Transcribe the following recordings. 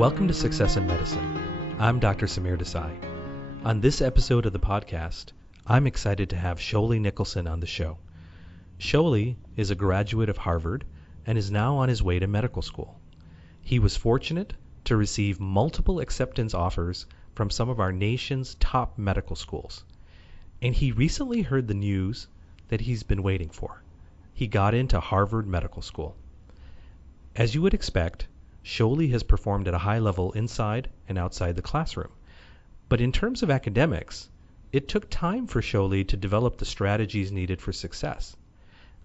Welcome to Success in Medicine. I'm Dr. Samir Desai. On this episode of the podcast, I'm excited to have Showly Nicholson on the show. Showly is a graduate of Harvard and is now on his way to medical school. He was fortunate to receive multiple acceptance offers from some of our nation's top medical schools. And he recently heard the news that he's been waiting for. He got into Harvard Medical School. As you would expect, Showly has performed at a high level inside and outside the classroom. But in terms of academics, it took time for Showly to develop the strategies needed for success.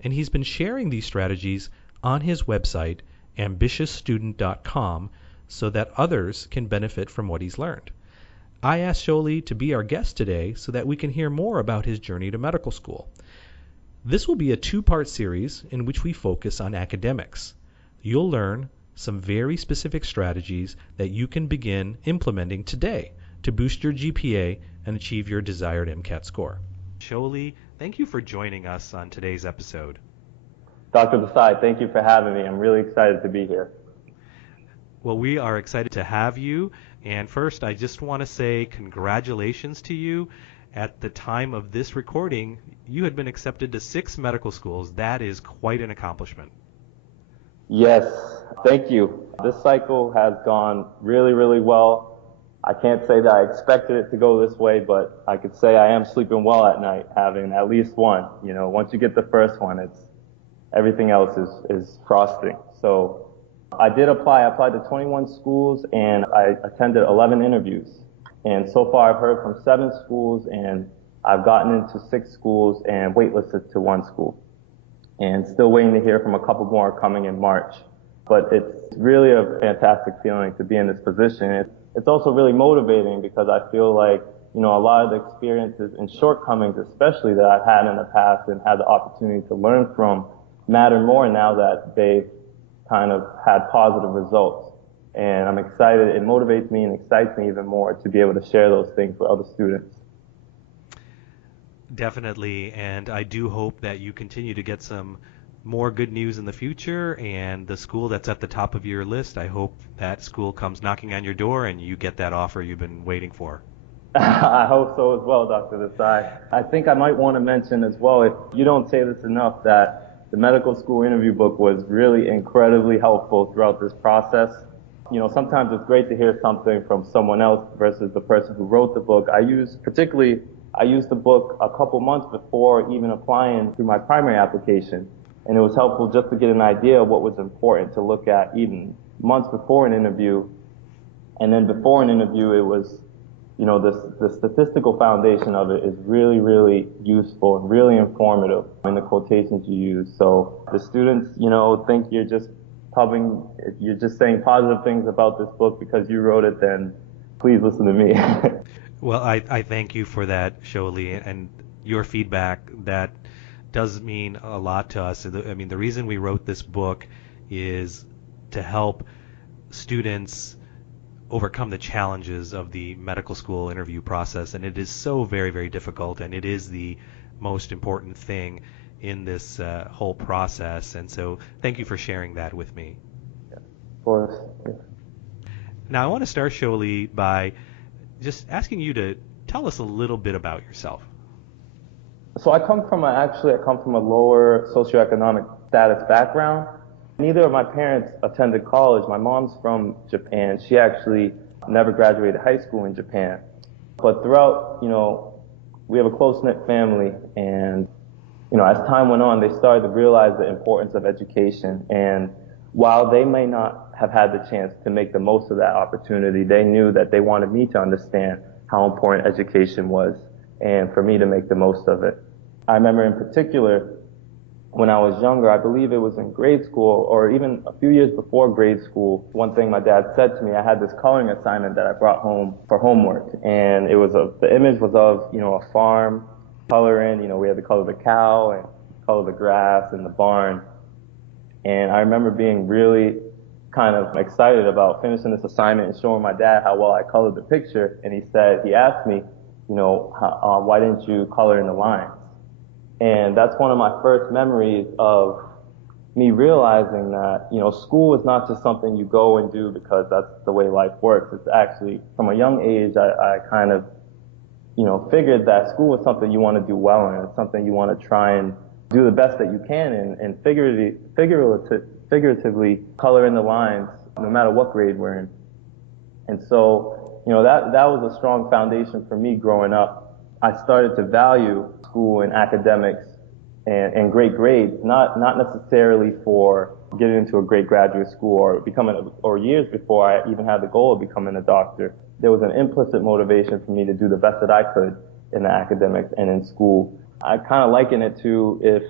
And he's been sharing these strategies on his website, ambitiousstudent.com, so that others can benefit from what he's learned. I asked Showly to be our guest today so that we can hear more about his journey to medical school. This will be a two-part series in which we focus on academics. You'll learn some very specific strategies that you can begin implementing today to boost your GPA and achieve your desired MCAT score. Showly, thank you for joining us on today's episode. Dr. Desai, thank you for having me. I'm really excited to be here. Well, we are excited to have you. And first, I just want to say congratulations to you. At the time of this recording, you had been accepted to 6 medical schools. That is quite an accomplishment. Yes, thank you. This cycle has gone really, really well. I can't say that I expected it to go this way, but I could say I am sleeping well at night, having at least one. You know, once you get the first one, everything else is frosting. So I did apply. I applied to 21 schools, and I attended 11 interviews. And so far, I've heard from 7 schools, and I've gotten into 6 schools and waitlisted to 1 school. And still waiting to hear from a couple more coming in March. But it's really a fantastic feeling to be in this position. It's also really motivating because I feel like, you know, a lot of the experiences and shortcomings, especially that I've had in the past and had the opportunity to learn from, matter more now that they've kind of had positive results. And I'm excited. It motivates me and excites me even more to be able to share those things with other students. Definitely, and I do hope that you continue to get some more good news in the future, and the school that's at the top of your list, I hope that school comes knocking on your door and you get that offer you've been waiting for. I hope so as well, Dr. Desai. I think I might want to mention as well, if you don't say this enough, that the medical school interview book was really incredibly helpful throughout this process. You know, sometimes it's great to hear something from someone else versus the person who wrote the book. I used the book a couple months before even applying through my primary application. And it was helpful just to get an idea of what was important to look at even months before an interview. And then before an interview, it was, you know, the statistical foundation of it is really, really useful and really informative in the quotations you use. So the students, you know, think you're just saying positive things about this book because you wrote it, then please listen to me. Well, I thank you for that, Showly, and your feedback. That does mean a lot to us. I mean, the reason we wrote this book is to help students overcome the challenges of the medical school interview process, and it is so very, very difficult, and it is the most important thing in this whole process. And so thank you for sharing that with me. Yeah, of course. Yeah. Now, I want to start, Showly, by just asking you to tell us a little bit about yourself. So I come from a lower socioeconomic status background. Neither of my parents attended college. My mom's from Japan. She actually never graduated high school in Japan. But throughout, you know, we have a close-knit family, and, you know, as time went on, they started to realize the importance of education. And while they may not have had the chance to make the most of that opportunity, they knew that they wanted me to understand how important education was and for me to make the most of it. I remember in particular, when I was younger, I believe it was in grade school or even a few years before grade school, one thing my dad said to me, I had this coloring assignment that I brought home for homework, and the image was of, you know, a farm, coloring, you know, we had to color the cow and color the grass in the barn. And I remember being really kind of excited about finishing this assignment and showing my dad how well I colored the picture. And he asked me, you know, why didn't you color in the lines? And that's one of my first memories of me realizing that, school is not just something you go and do because that's the way life works. It's actually, from a young age, I kind of, figured that school is something you want to do well in. It's something you want to try and do the best that you can in, and figuratively color in the lines no matter what grade we're in. And so, that was a strong foundation for me growing up. I started to value school and academics and great grades, not necessarily for getting into a great graduate school or years before I even had the goal of becoming a doctor. There was an implicit motivation for me to do the best that I could in the academics and in school. I kind of liken it to if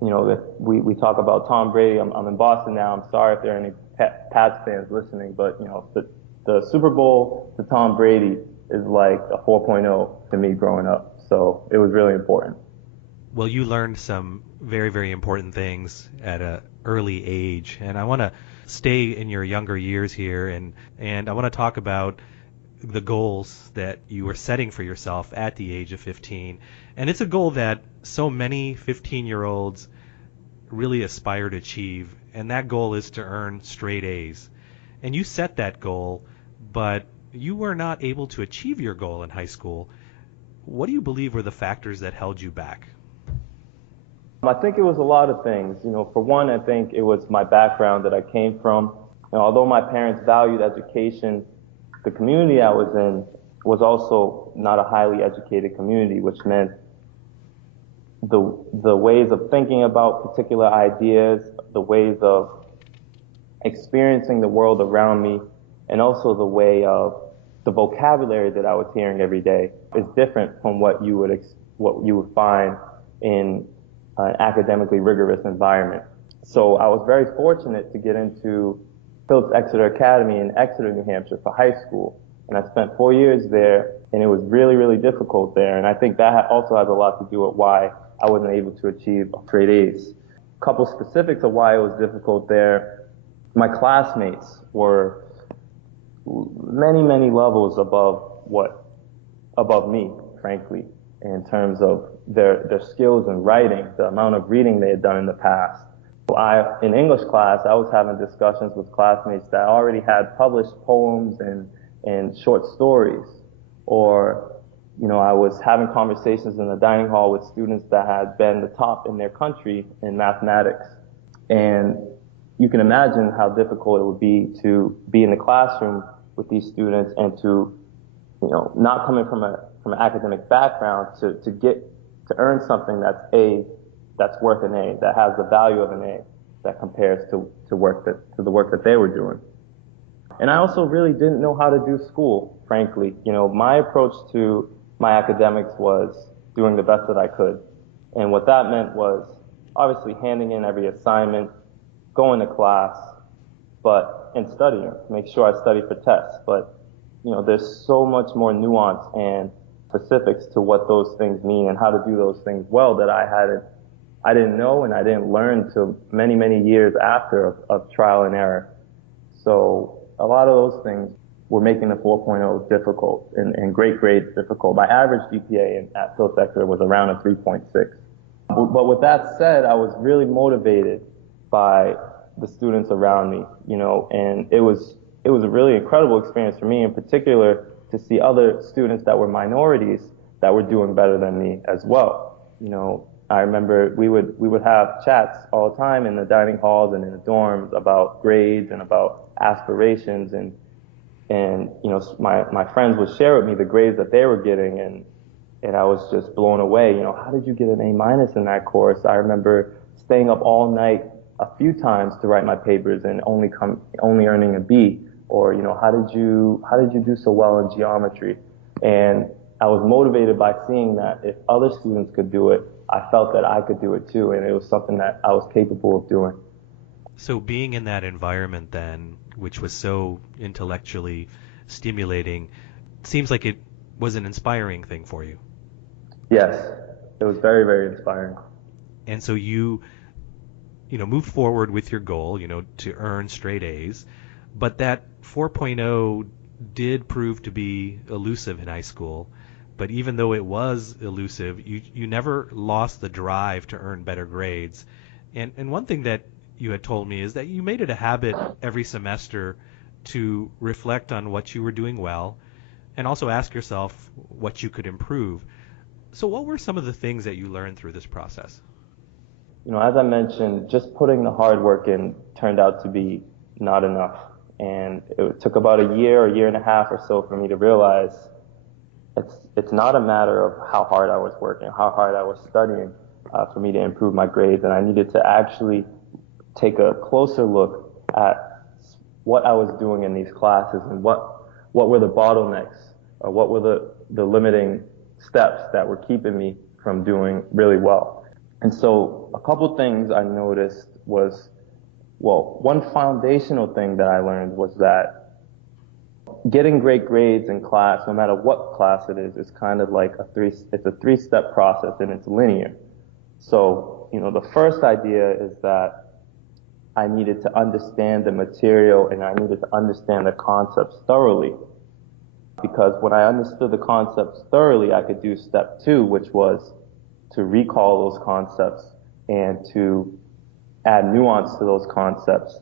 we talk about Tom Brady. I'm in Boston now. I'm sorry if there are any Pats fans listening, but the Super Bowl to Tom Brady is like a 4.0 to me growing up. So it was really important. Well, you learned some very, very important things at an early age, and I want to stay in your younger years here, and I want to talk about the goals that you were setting for yourself at the age of 15. And it's a goal that so many 15-year-olds really aspire to achieve, and that goal is to earn straight A's. And you set that goal, but you were not able to achieve your goal in high school. What do you believe were the factors that held you back? I think it was a lot of things. For one, I think it was my background that I came from. Although my parents valued education, the community I was in was also not a highly educated community, which meant the ways of thinking about particular ideas, the ways of experiencing the world around me, and also the way of the vocabulary that I was hearing every day is different from what you would find in an academically rigorous environment. So I was very fortunate to get into Phillips Exeter Academy in Exeter, New Hampshire for high school. And I spent 4 years there, and it was really, really difficult there. And I think that also has a lot to do with why I wasn't able to achieve straight A's. A couple specifics of why it was difficult there. My classmates were many, many levels above me, frankly, in terms of their skills in writing, the amount of reading they had done in the past. In English class, I was having discussions with classmates that already had published poems and short stories. Or, I was having conversations in the dining hall with students that had been the top in their country in mathematics. And you can imagine how difficult it would be to be in the classroom with these students and to, not coming from an academic background to earn something that's worth an A, that has the value of an A, that compares to the work that they were doing. And I also really didn't know how to do school, frankly. My approach to my academics was doing the best that I could. And what that meant was obviously handing in every assignment, going to class, and studying to make sure I studied for tests. But, there's so much more nuance and specifics to what those things mean and how to do those things well that I didn't know, and I didn't learn until many, many years after of trial and error. So a lot of those things were making the 4.0 difficult and great grades difficult. My average GPA at Phillips Exeter was around a 3.6. But with that said, I was really motivated by the students around me, and it was a really incredible experience for me in particular to see other students that were minorities that were doing better than me as well. I remember we would have chats all the time in the dining halls and in the dorms about grades and about aspirations, and my friends would share with me the grades that they were getting, and I was just blown away. How did you get an A- in that course? I remember staying up all night a few times to write my papers and only earning a B. Or, how did you do so well in geometry? And I was motivated by seeing that if other students could do it, I felt that I could do it too, and it was something that I was capable of doing. So being in that environment then, which was so intellectually stimulating, seems like it was an inspiring thing for you. Yes, it was very, very inspiring. And so you moved forward with your goal, to earn straight A's, but that 4.0 did prove to be elusive in high school. But even though it was elusive, you never lost the drive to earn better grades. And one thing that you had told me is that you made it a habit every semester to reflect on what you were doing well and also ask yourself what you could improve. So what were some of the things that you learned through this process? As I mentioned, just putting the hard work in turned out to be not enough. And it took about a year and a half or so for me to realize it's not a matter of how hard I was working, how hard I was studying for me to improve my grades. And I needed to actually take a closer look at what I was doing in these classes and what were the bottlenecks or what were the limiting steps that were keeping me from doing really well. And so a couple things I noticed was, well, one foundational thing that I learned was that getting great grades in class, no matter what class it is kind of like it's a three-step process and it's linear. So, the first idea is that I needed to understand the material and I needed to understand the concepts thoroughly. Because when I understood the concepts thoroughly, I could do step 2, which was to recall those concepts and to add nuance to those concepts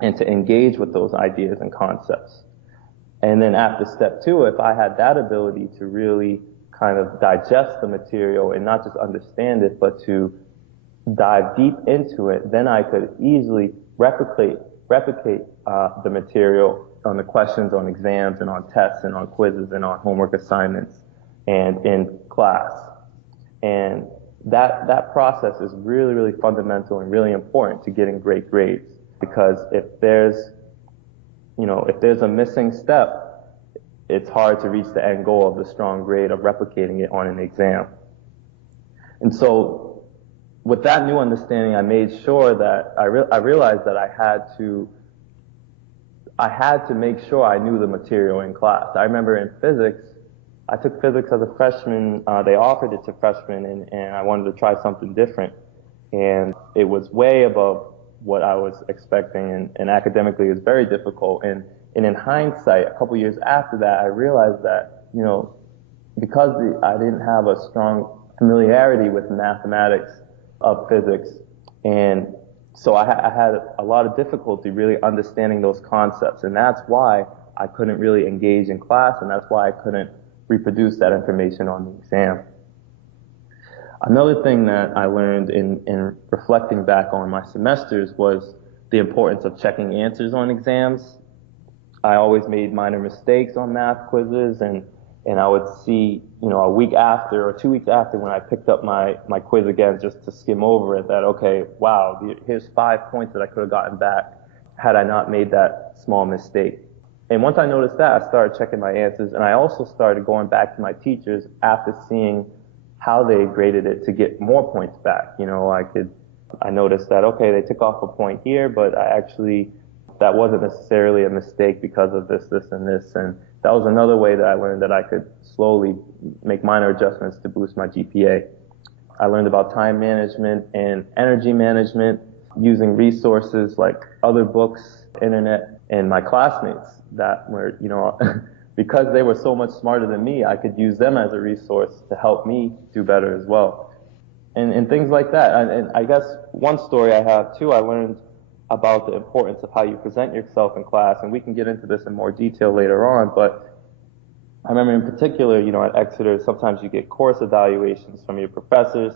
and to engage with those ideas and concepts. And then after step 2, if I had that ability to really kind of digest the material and not just understand it, but to dive deep into it, then I could easily replicate the material on the questions on exams and on tests and on quizzes and on homework assignments and in class. And that process is really, really fundamental and really important to getting great grades, because if there's a missing step, it's hard to reach the end goal of the strong grade of replicating it on an exam. And so with that new understanding, I made sure that I realized that I had to make sure I knew the material in class. I remember in physics, I took physics as a freshman. They offered it to freshmen, and I wanted to try something different. And it was way above what I was expecting, and academically it was very difficult. And in hindsight, a couple years after that, I realized that, because I didn't have a strong familiarity with mathematics of physics, and so I had a lot of difficulty really understanding those concepts, and that's why I couldn't really engage in class, and that's why I couldn't reproduce that information on the exam. Another thing that I learned in reflecting back on my semesters was the importance of checking answers on exams. I always made minor mistakes on math quizzes, and I would see, a week after or 2 weeks after when I picked up my quiz again just to skim over it, that, okay, wow, here's 5 points that I could have gotten back had I not made that small mistake. And once I noticed that, I started checking my answers, and I also started going back to my teachers after seeing how they graded it to get more points back. I noticed that, okay, they took off a point here, but that wasn't necessarily a mistake because of this, and this. And that was another way that I learned that I could slowly make minor adjustments to boost my GPA. I learned about time management and energy management using resources like other books, internet, and my classmates that were, because they were so much smarter than me, I could use them as a resource to help me do better as well. And things like that. And I guess one story I have too, I learned about the importance of how you present yourself in class, and we can get into this in more detail later on, but I remember in particular, at Exeter, sometimes you get course evaluations from your professors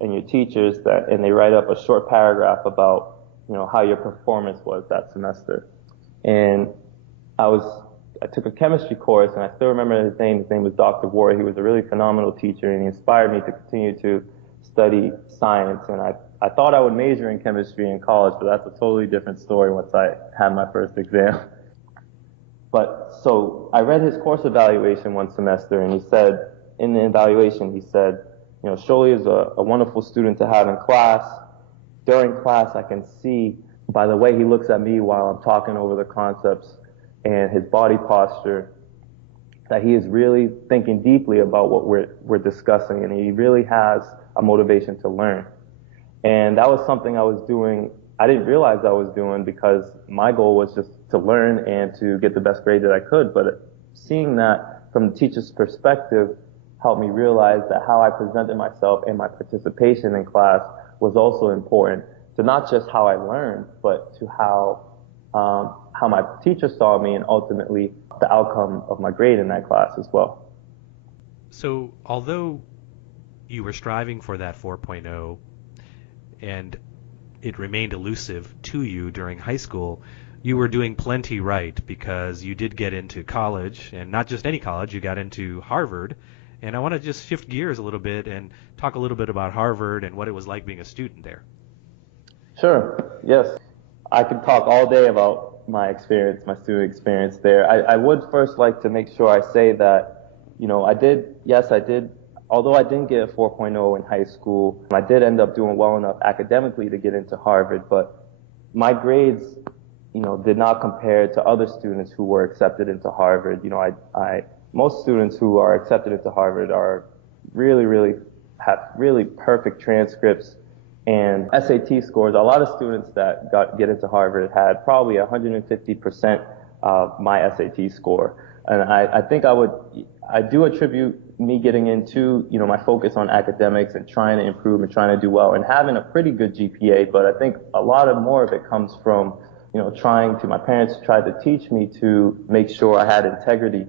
and your teachers and they write up a short paragraph about, how your performance was that semester. And I took a chemistry course, and I still remember his name. His name was Dr. Ward. He was a really phenomenal teacher, and he inspired me to continue to study science. And I thought I would major in chemistry in college, but that's a totally different story once I had my first exam. But so I read his course evaluation one semester, and he said, in the evaluation, he said, Showly is a wonderful student to have in class. During class, I can see by the way he looks at me while I'm talking over the concepts and his body posture that he is really thinking deeply about what we're discussing, and he really has a motivation to learn. And that was something I was doing, I didn't realize I was doing, because my goal was just to learn and to get the best grade that I could. But seeing that from the teacher's perspective helped me realize that how I presented myself and my participation in class was also important to not just how I learned, but to how my teacher saw me and ultimately the outcome of my grade in that class as well. So although you were striving for that 4.0 and it remained elusive to you during high school, you were doing plenty right because you did get into college, and not just any college, you got into Harvard. And I want to just shift gears a little bit and talk a little bit about Harvard and what it was like being a student there. Sure, yes. I could talk all day about my experience, my student experience there. I would first like to make sure I say that, I did, although I didn't get a 4.0 in high school, I did end up doing well enough academically to get into Harvard, but my grades, did not compare to other students who were accepted into Harvard. Most students who are accepted into Harvard are have really perfect transcripts and SAT scores. A lot of students that get into Harvard had probably 150% of my SAT score. And I think I do attribute me getting into, my focus on academics and trying to improve and trying to do well and having a pretty good GPA. But I think a lot more of it comes from, my parents tried to teach me to make sure I had integrity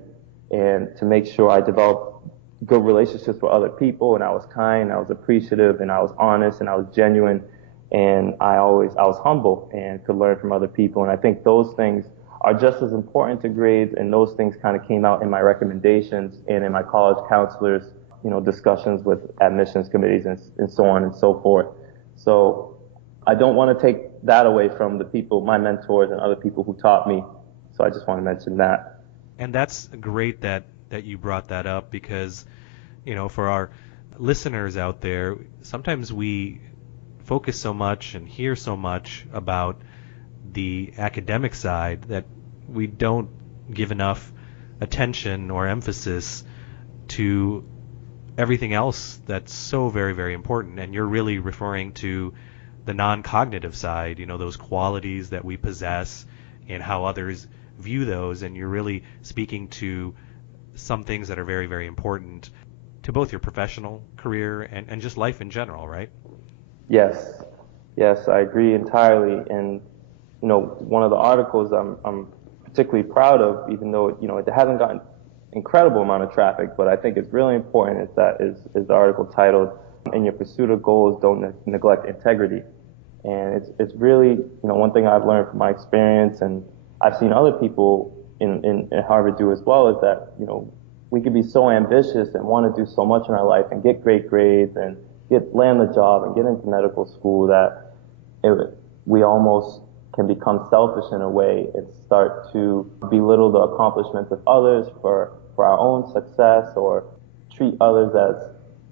and to make sure I developed good relationships with other people, and I was kind, I was appreciative, and I was honest, and I was genuine, and I was humble and could learn from other people. And I think those things are just as important to grades, and those things kind of came out in my recommendations and in my college counselors, discussions with admissions committees and so on and so forth. So I don't want to take that away from the people, my mentors and other people who taught me. So I just want to mention that. And that's great that you brought that up because, for our listeners out there, sometimes we focus so much and hear so much about the academic side that we don't give enough attention or emphasis to everything else that's so very, very important. And you're really referring to the non-cognitive side, those qualities that we possess and how others view those. And you're really speaking to some things that are very, very important to both your professional career and just life in general, right? Yes, I agree entirely. And, one of the articles I'm particularly proud of, even though, it hasn't gotten incredible amount of traffic, but I think it's really important is the article titled, "In your pursuit of goals, don't neglect integrity." And it's really, one thing I've learned from my experience, and I've seen other people in Harvard do as well, is that, we can be so ambitious and want to do so much in our life and get great grades and land the job and get into medical school that we almost can become selfish in a way and start to belittle the accomplishments of others for our own success, or treat others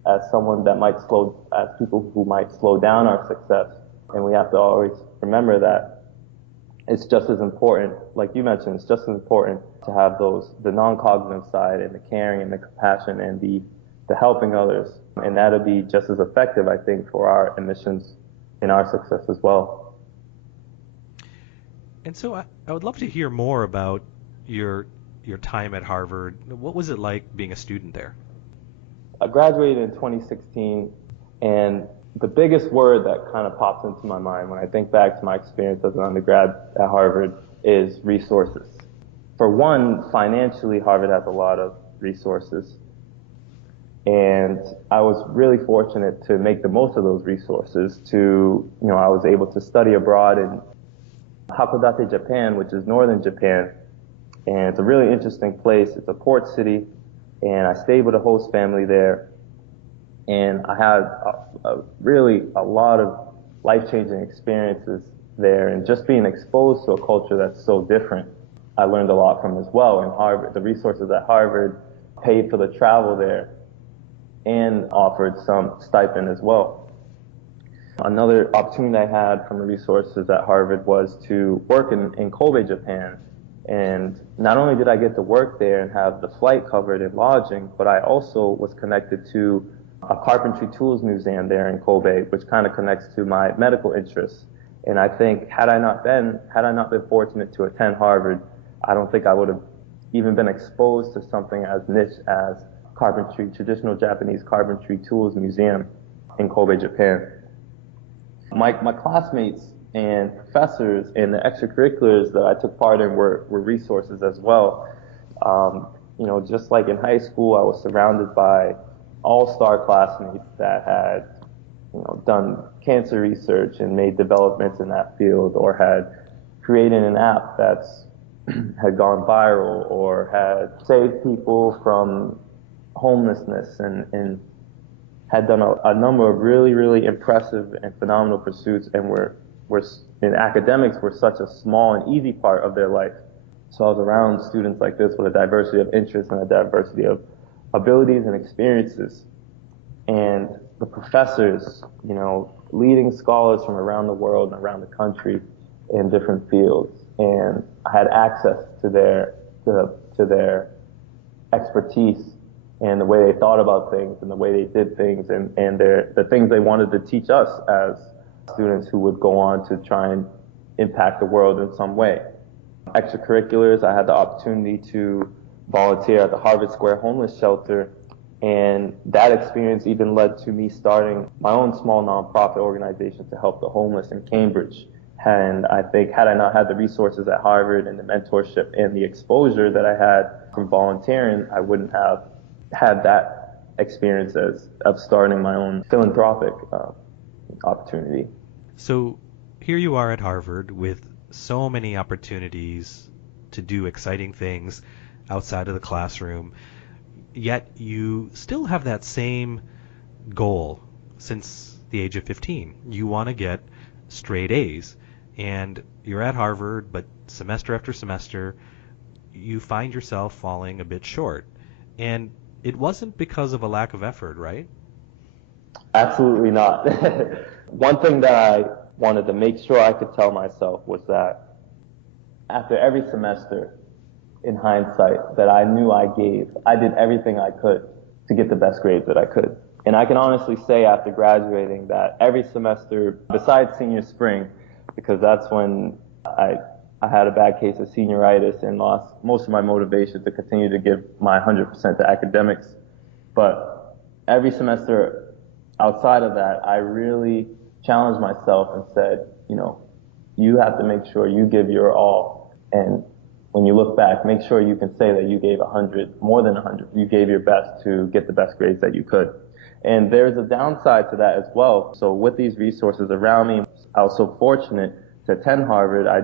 as someone that as people who might slow down our success. And we have to always remember that it's just as important, like you mentioned, it's just as important to have the non-cognitive side and the caring and the compassion and the helping others. And that'll be just as effective, I think, for our admissions and our success as well. And so I would love to hear more about your time at Harvard. What was it like being a student there? I graduated in 2016, and the biggest word that kind of pops into my mind when I think back to my experience as an undergrad at Harvard is resources. For one, financially, Harvard has a lot of resources. And I was really fortunate to make the most of those resources I was able to study abroad in Hakodate, Japan, which is northern Japan. And it's a really interesting place. It's a port city, and I stayed with a host family there. And I had a lot of life-changing experiences there, and just being exposed to a culture that's so different, I learned a lot from as well. And Harvard, the resources at Harvard paid for the travel there and offered some stipend as well. Another opportunity I had from the resources at Harvard was to work in Kobe, Japan. And not only did I get to work there and have the flight covered and lodging, but I also was connected to a carpentry tools museum there in Kobe, which kind of connects to my medical interests. And I think had I not been fortunate to attend Harvard, I don't think I would have even been exposed to something as niche as traditional Japanese carpentry tools museum in Kobe, Japan. My classmates and professors and the extracurriculars that I took part in were resources as well. Just like in high school, I was surrounded by all-star classmates that had, done cancer research and made developments in that field, or had created an app that's had gone viral, or had saved people from homelessness, and had done a number of really, really impressive and phenomenal pursuits, and were in academics were such a small and easy part of their life. So I was around students like this with a diversity of interests and a diversity of abilities and experiences. And the professors, leading scholars from around the world and around the country in different fields. And I had access to their expertise and the way they thought about things and the way they did things, and the things they wanted to teach us as students who would go on to try and impact the world in some way. Extracurriculars, I had the opportunity to volunteer at the Harvard Square homeless shelter, and that experience even led to me starting my own small nonprofit organization to help the homeless in Cambridge. And I think had I not had the resources at Harvard and the mentorship and the exposure that I had from volunteering, I wouldn't have had that experience of starting my own philanthropic opportunity. So here you are at Harvard with so many opportunities to do exciting things outside of the classroom, yet you still have that same goal since the age of 15. You want to get straight A's, and you're at Harvard, but semester after semester, you find yourself falling a bit short. And it wasn't because of a lack of effort, right? Absolutely not. One thing that I wanted to make sure I could tell myself was that after every semester, in hindsight, that I knew I did everything I could to get the best grades that I could. And I can honestly say after graduating that every semester, besides senior spring, because that's when I had a bad case of senioritis and lost most of my motivation to continue to give my 100% to academics. But every semester outside of that, I really challenged myself and said, you have to make sure you give your all. And when you look back, make sure you can say that you gave 100, more than 100. You gave your best to get the best grades that you could. And there's a downside to that as well. So with these resources around me, I was so fortunate to attend Harvard. I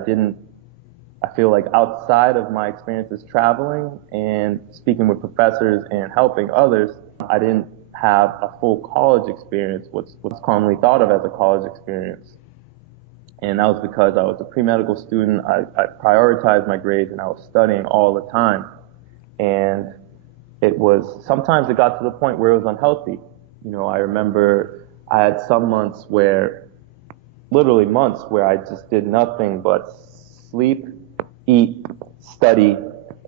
feel like outside of my experiences traveling and speaking with professors and helping others, I didn't have a full college experience, what's commonly thought of as a college experience. And that was because I was a pre-medical student. I prioritized my grades and I was studying all the time. And sometimes it got to the point where it was unhealthy. I remember I had some months literally months where I just did nothing but sleep, eat, study,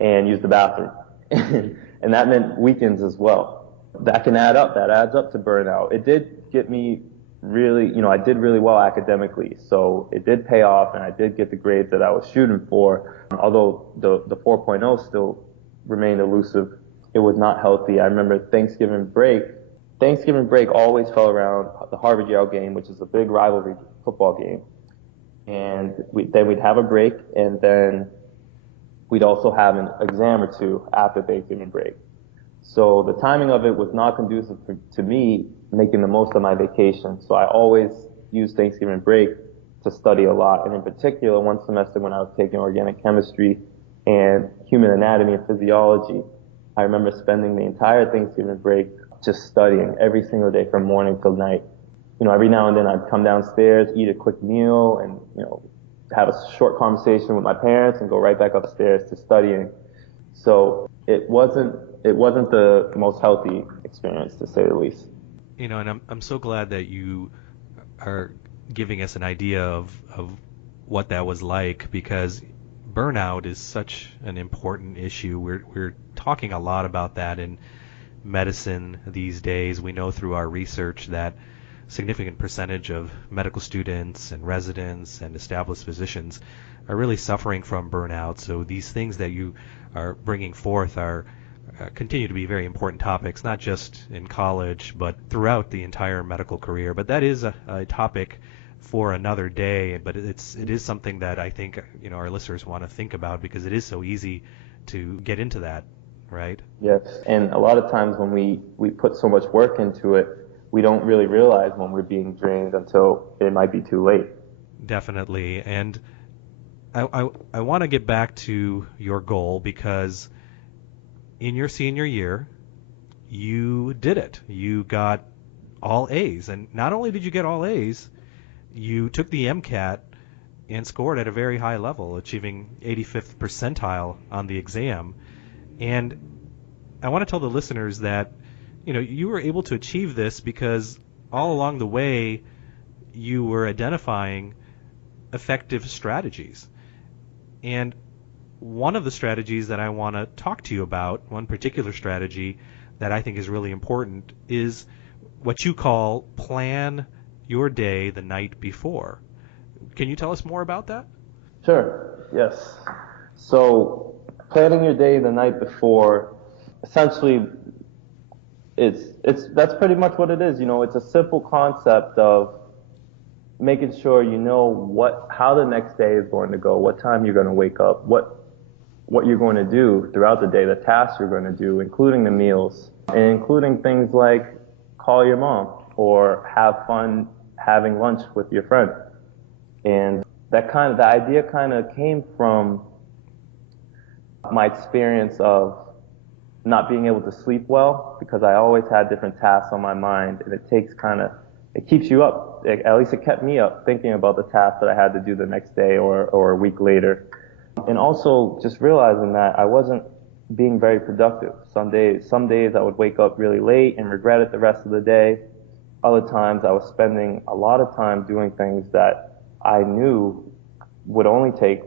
and use the bathroom. And that meant weekends as well. That can add up. That adds up to burnout. It did get me really, I did really well academically. So it did pay off and I did get the grades that I was shooting for. Although the 4.0 still remained elusive, it was not healthy. I remember Thanksgiving break always fell around the Harvard-Yale game, which is a big rivalry football game. And then we'd have a break, and then we'd also have an exam or two after Thanksgiving break. So the timing of it was not conducive to me making the most of my vacation. So I always used Thanksgiving break to study a lot. And in particular, one semester when I was taking organic chemistry and human anatomy and physiology, I remember spending the entire Thanksgiving break just studying every single day from morning till night. Every now and then I'd come downstairs, eat a quick meal, and, have a short conversation with my parents and go right back upstairs to studying. So it wasn't the most healthy experience, to say the least. And I'm so glad that you are giving us an idea of what that was like, because burnout is such an important issue. We're talking a lot about that in medicine these days. We know through our research that significant percentage of medical students and residents and established physicians are really suffering from burnout. So these things that you are bringing forth are continue to be very important topics, not just in college, but throughout the entire medical career. But that is a topic for another day, but it is something that I think our listeners want to think about because it is so easy to get into that, right? Yes. And a lot of times when we put so much work into it, we don't really realize when we're being drained until it might be too late. Definitely. And I want to get back to your goal because in your senior year, you did it. You got all A's. And not only did you get all A's, you took the MCAT and scored at a very high level, achieving 85th percentile on the exam. And I want to tell the listeners that you were able to achieve this because all along the way you were identifying effective strategies. And one of the strategies that I want to talk to you about, one particular strategy that I think is really important, is what you call plan your day the night before. Can you tell us more about that? Sure, yes. So planning your day the night before, essentially, that's pretty much what it is. It's a simple concept of making sure you know how the next day is going to go, what time you're going to wake up, what you're going to do throughout the day, the tasks you're going to do, including the meals, and including things like call your mom or have fun having lunch with your friend. And the idea kind of came from my experience of not being able to sleep well because I always had different tasks on my mind, and it keeps you up. At least it kept me up thinking about the tasks that I had to do the next day or a week later. And also just realizing that I wasn't being very productive. Some days I would wake up really late and regret it the rest of the day. Other times I was spending a lot of time doing things that I knew would only take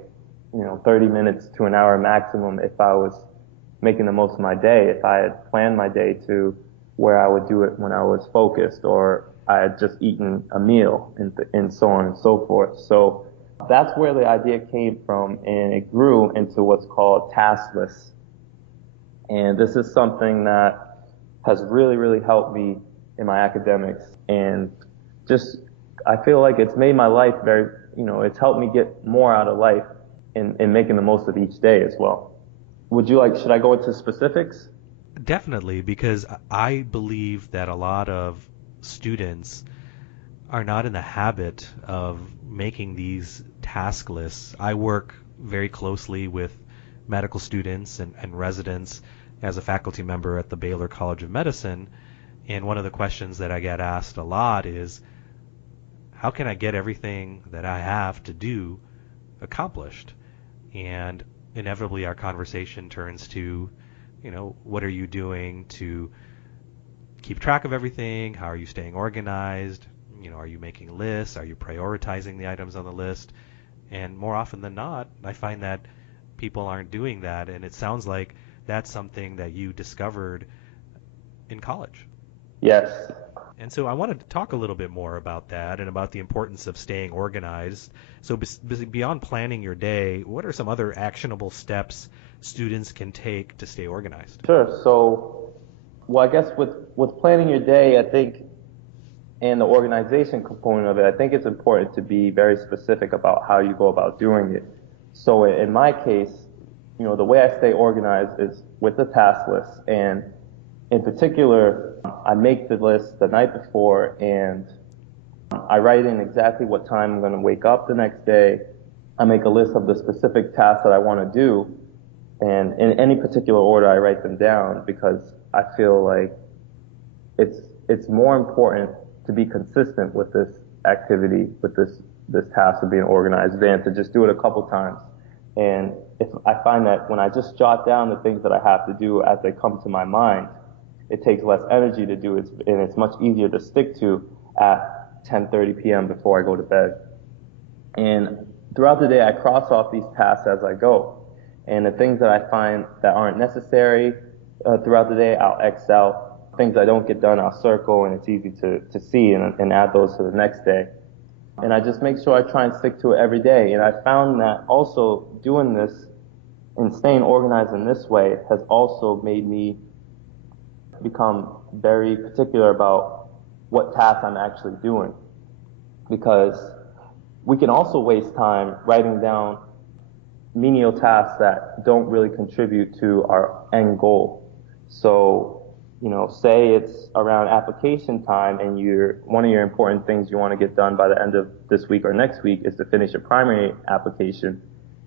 30 minutes to an hour maximum if I was making the most of my day, if I had planned my day to where I would do it when I was focused or I had just eaten a meal and so on and so forth. So that's where the idea came from, and it grew into what's called task lists. And this is something that has really, really helped me in my academics, and I feel like it's made my life it's helped me get more out of life in making the most of each day as well. Should I go into specifics? Definitely, because I believe that a lot of students are not in the habit of making these task lists. I work very closely with medical students and residents as a faculty member at the Baylor College of Medicine, and one of the questions that I get asked a lot is, how can I get everything that I have to do accomplished? And inevitably our conversation turns to, what are you doing to keep track of everything? How are you staying organized? Are you making lists? Are you prioritizing the items on the list? And more often than not, I find that people aren't doing that, and it sounds like that's something that you discovered in college. Yes. And so I wanted to talk a little bit more about that and about the importance of staying organized. So beyond planning your day, what are some other actionable steps students can take to stay organized? Sure. So, I guess with planning your day, I think, and the organization component of it, I think it's important to be very specific about how you go about doing it. So in my case, the way I stay organized is with the task list, and in particular, I make the list the night before, and I write in exactly what time I'm going to wake up the next day. I make a list of the specific tasks that I want to do, and in any particular order, I write them down because I feel like it's more important to be consistent with this activity, with this task of being organized, than to just do it a couple times. And if I find that when I just jot down the things that I have to do as they come to my mind, it takes less energy to do it, and it's much easier to stick to at 10:30 p.m. before I go to bed. And throughout the day, I cross off these tasks as I go. And the things that I find that aren't necessary throughout the day, I'll X out. Things I don't get done, I'll circle, and it's easy to see and add those to the next day. And I just make sure I try and stick to it every day. And I found that also doing this and staying organized in this way has also made me become very particular about what tasks I'm actually doing. Because we can also waste time writing down menial tasks that don't really contribute to our end goal. So, say it's around application time and one of your important things you want to get done by the end of this week or next week is to finish a primary application.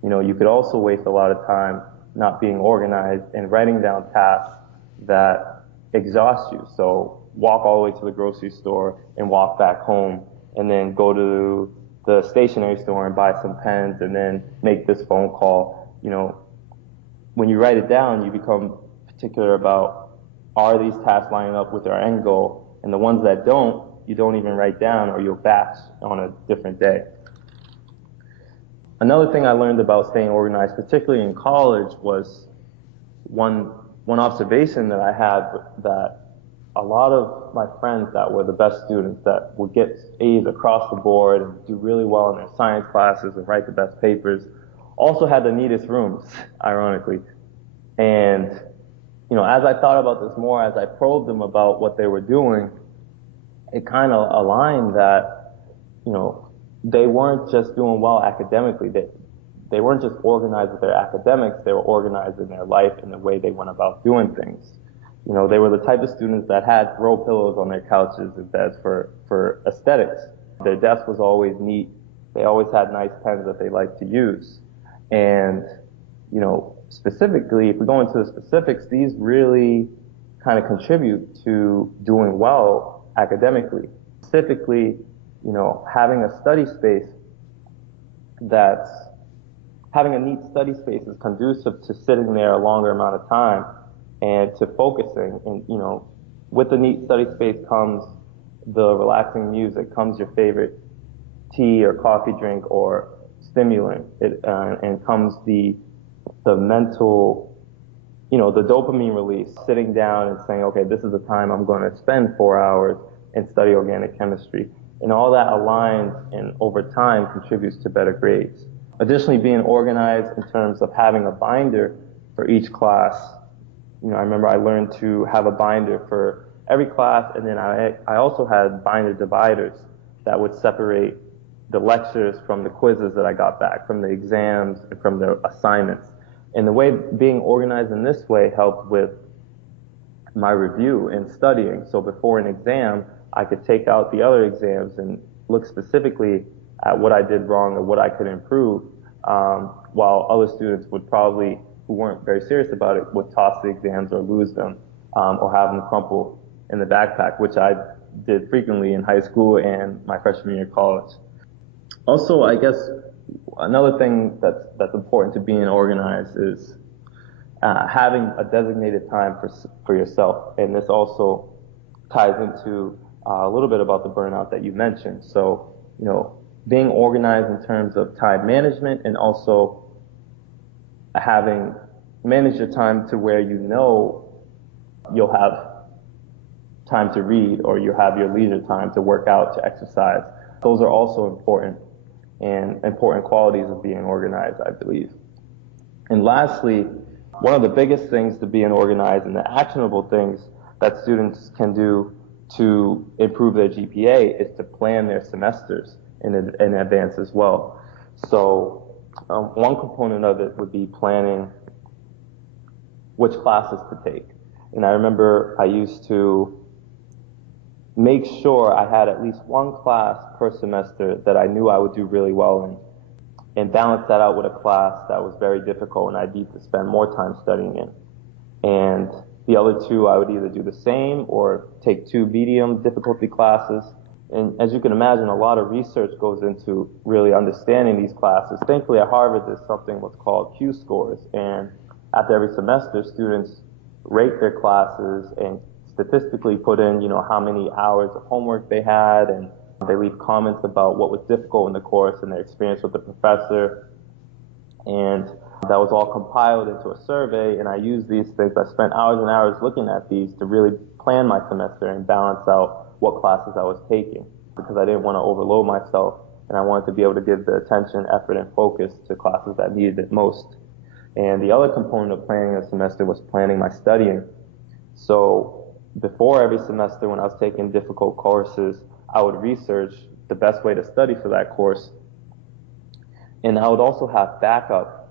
You could also waste a lot of time not being organized and writing down tasks that exhaust you. So walk all the way to the grocery store and walk back home, and then go to the stationery store and buy some pens, and then make this phone call. When you write it down, you become particular about, are these tasks lining up with our end goal? And the ones that don't, you don't even write down, or you'll batch on a different day. Another thing I learned about staying organized, particularly in college, was one observation that I had, that a lot of my friends that were the best students, that would get A's across the board and do really well in their science classes and write the best papers, also had the neatest rooms, ironically. And, as I thought about this more, as I probed them about what they were doing, it kind of aligned that, they weren't just doing well academically. They weren't just organized with their academics, they were organized in their life and the way they went about doing things. They were the type of students that had throw pillows on their couches and beds for aesthetics. Their desk was always neat. They always had nice pens that they liked to use. And, specifically, if we go into the specifics, these really kind of contribute to doing well academically. Specifically, having a study space having a neat study space is conducive to sitting there a longer amount of time and to focusing. And, with the neat study space comes the relaxing music, comes your favorite tea or coffee drink or stimulant, and comes the mental, the dopamine release, sitting down and saying, okay, this is the time I'm going to spend 4 hours and study organic chemistry. And all that aligns and over time contributes to better grades. Additionally, being organized in terms of having a binder for each class. I remember I learned to have a binder for every class, and then I also had binder dividers that would separate the lectures from the quizzes that I got back, from the exams, and from the assignments. And the way being organized in this way helped with my review and studying. So before an exam, I could take out the other exams and look specifically at what I did wrong or what I could improve, while other students would probably, who weren't very serious about it, would toss the exams or lose them, or have them crumple in the backpack, which I did frequently in high school and my freshman year of college. Also, I guess another thing that's important to being organized is having a designated time for yourself. And this also ties into a little bit about the burnout that you mentioned. So, being organized in terms of time management, and also manage your time to where you'll have time to read, or you have your leisure time to work out, to exercise. Those are also important qualities of being organized, I believe. And lastly, one of the biggest things to being organized, and the actionable things that students can do to improve their GPA, is to plan their semesters in advance as well. So one component of it would be planning which classes to take. And I remember I used to make sure I had at least one class per semester that I knew I would do really well in, and balance that out with a class that was very difficult and I'd need to spend more time studying in. And the other two, I would either do the same or take 2 medium difficulty classes. And as you can imagine, a lot of research goes into really understanding these classes. Thankfully, at Harvard, there's something what's called Q scores. And after every semester, students rate their classes and statistically put in, how many hours of homework they had, and they leave comments about what was difficult in the course and their experience with the professor. And that was all compiled into a survey, and I used these things. I spent hours and hours looking at these to really plan my semester and balance out what classes I was taking, because I didn't want to overload myself, and I wanted to be able to give the attention, effort, and focus to classes that needed it most. And the other component of planning a semester was planning my studying. So before every semester, when I was taking difficult courses, I would research the best way to study for that course, And I would also have backup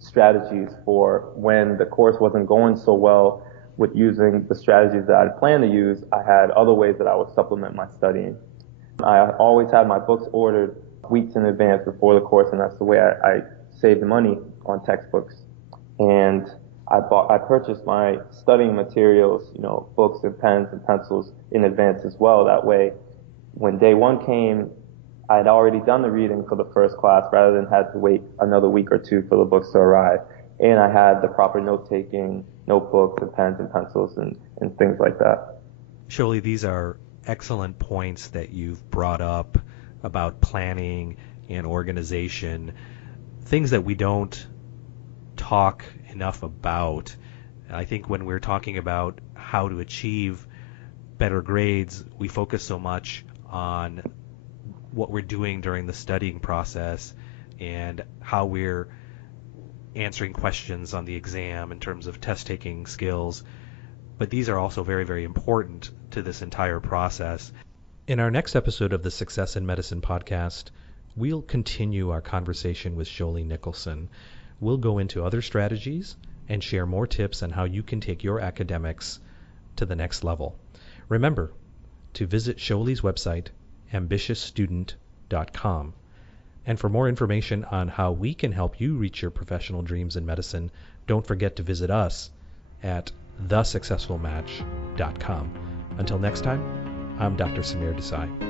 strategies for when the course wasn't going so well with using the strategies that I planned to use. I had other ways that I would supplement my studying. I always had my books ordered weeks in advance before the course, and that's the way I saved money on textbooks. And I purchased my studying materials, books and pens and pencils in advance as well. That way, when day one came, I had already done the reading for the first class rather than had to wait another week or two for the books to arrive. And I had the proper note-taking, notebooks and pens and pencils and things like that. Showly, these are excellent points that you've brought up about planning and organization, things that we don't talk enough about. I think when we're talking about how to achieve better grades, we focus so much on what we're doing during the studying process and how we're answering questions on the exam in terms of test-taking skills. But these are also very, very important to this entire process. In our next episode of the Success in Medicine podcast, we'll continue our conversation with Showly Nicholson. We'll go into other strategies and share more tips on how you can take your academics to the next level. Remember to visit Showly's website, ambitiousstudent.com. And for more information on how we can help you reach your professional dreams in medicine, don't forget to visit us at thesuccessfulmatch.com. Until next time, I'm Dr. Samir Desai.